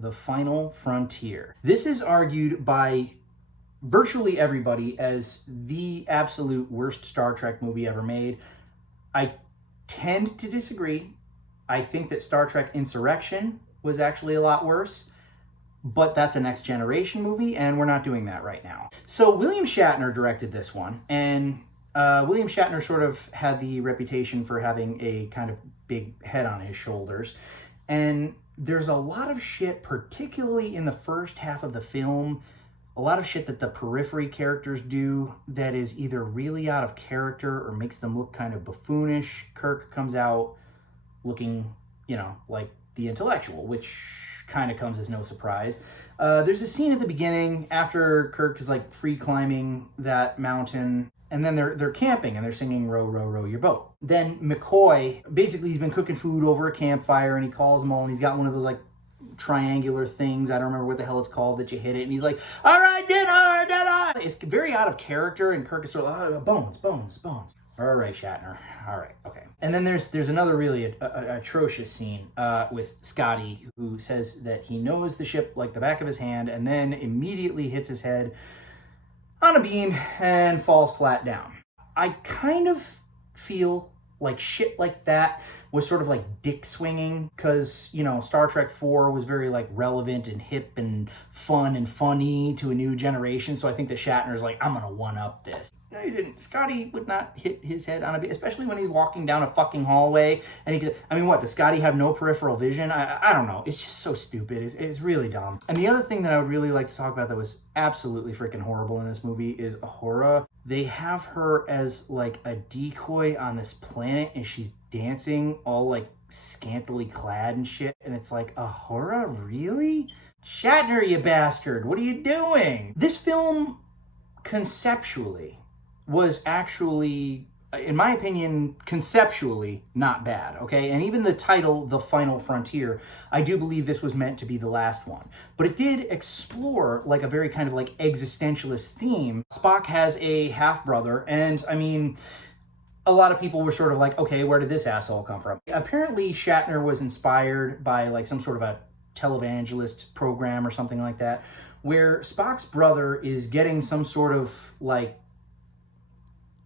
The Final Frontier. This is argued by virtually everybody as the absolute worst Star Trek movie ever made. I tend to disagree. I think that Star Trek Insurrection was actually a lot worse, but that's a Next Generation movie, and we're not doing that right now. So William Shatner directed this one, and William Shatner sort of had the reputation for having a kind of big head on his shoulders, and there's a lot of shit, particularly in the first half of the film, a lot of shit that the periphery characters do that is either really out of character or makes them look kind of buffoonish. Kirk comes out looking, like the intellectual, which kind of comes as no surprise. There's a scene at the beginning after Kirk is like free climbing that mountain, and then they're camping and they're singing "Row, row, row your boat." Then McCoy, basically he's been cooking food over a campfire and he calls them all and he's got one of those like triangular things, I don't remember what the hell it's called, that you hit it and he's like, "All right, dinner." It's very out of character, and Kirk is sort of bones. All right, Shatner. All right, okay. And then there's another really atrocious scene with Scotty, who says that he knows the ship like the back of his hand, and then immediately hits his head on a beam and falls flat down. I kind of feel like shit like that was sort of like dick swinging, because, Star Trek 4 was very like relevant and hip and fun and funny to a new generation. So I think that Shatner's like, I'm gonna one up this. No, he didn't. Scotty would not hit his head on a beam, especially when he's walking down a fucking hallway. And he could, what, does Scotty have no peripheral vision? I don't know. It's just so stupid. It's really dumb. And the other thing that I would really like to talk about that was absolutely freaking horrible in this movie is Ahura. They have her as like a decoy on this planet, and she's dancing all like scantily clad and shit. And it's like, Ahura, really? Shatner, you bastard, what are you doing? This film conceptually was actually, in my opinion, conceptually not bad, okay? And even the title, The Final Frontier, I do believe this was meant to be the last one. But it did explore like a very kind of like existentialist theme. Spock has a half-brother, and a lot of people were sort of like, okay, where did this asshole come from? Apparently Shatner was inspired by like some sort of a televangelist program or something like that, where Spock's brother is getting some sort of like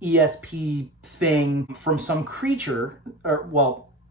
ESP thing from some creature,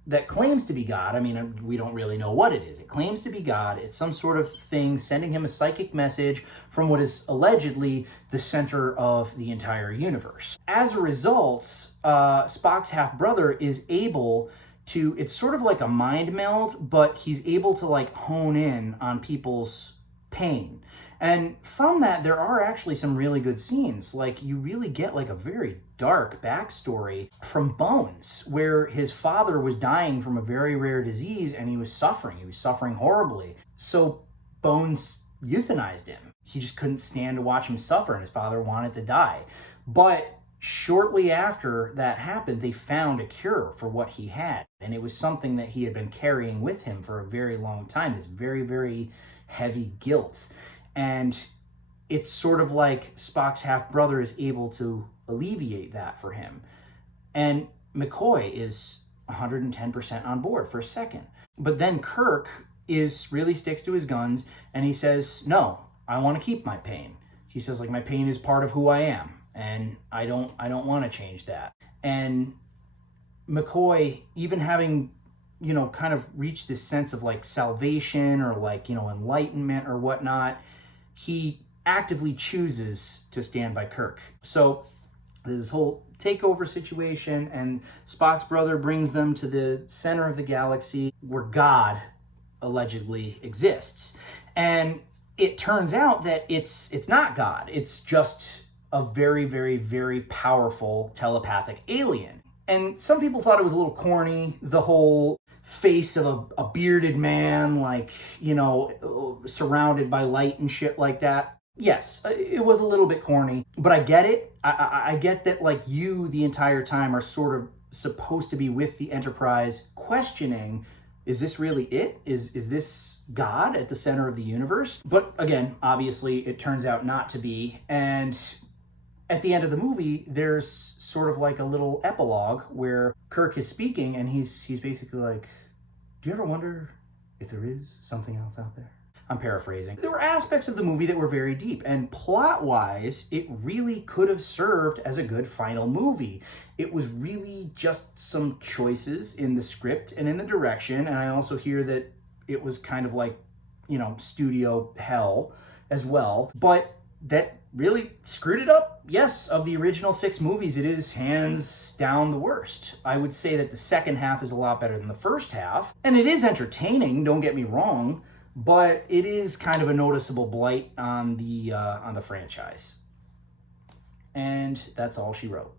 that claims to be God. We don't really know what it is. It claims to be God. It's some sort of thing sending him a psychic message from what is allegedly the center of the entire universe. As a result, Spock's half-brother is able to, it's sort of like a mind meld, but he's able to like hone in on people's pain. And from that, there are actually some really good scenes. Like, you really get like a very dark backstory from Bones, where his father was dying from a very rare disease and he was suffering. He was suffering horribly. So Bones euthanized him. He just couldn't stand to watch him suffer, and his father wanted to die. But shortly after that happened, they found a cure for what he had. And it was something that he had been carrying with him for a very long time, this very, very heavy guilt. And it's sort of like Spock's half-brother is able to alleviate that for him. And McCoy is 110% on board for a second. But then Kirk really sticks to his guns, and he says, no, I want to keep my pain. He says, like, my pain is part of who I am, and I don't want to change that. And McCoy, even having, kind of reached this sense of like salvation or like, enlightenment or whatnot, he actively chooses to stand by Kirk. So this whole takeover situation, and Spock's brother brings them to the center of the galaxy where God allegedly exists. And it turns out that it's not God. It's just a very, very, very powerful telepathic alien. And some people thought it was a little corny, the whole face of a bearded man, like, surrounded by light and shit like that. Yes, it was a little bit corny, but I get it. I get that, like, you the entire time are sort of supposed to be with the Enterprise questioning, is this really it? Is this God at the center of the universe? But again, obviously it turns out not to be. And at the end of the movie, there's sort of like a little epilogue where Kirk is speaking, and he's basically like, do you ever wonder if there is something else out there? I'm paraphrasing. There were aspects of the movie that were very deep, and plot-wise, it really could have served as a good final movie. It was really just some choices in the script and in the direction, and I also hear that it was kind of like, you know, studio hell as well, but that really screwed it up. Yes, of the original 6 movies, it is hands down the worst. I would say that the second half is a lot better than the first half, and it is entertaining, don't get me wrong, but it is kind of a noticeable blight on the franchise. And that's all she wrote.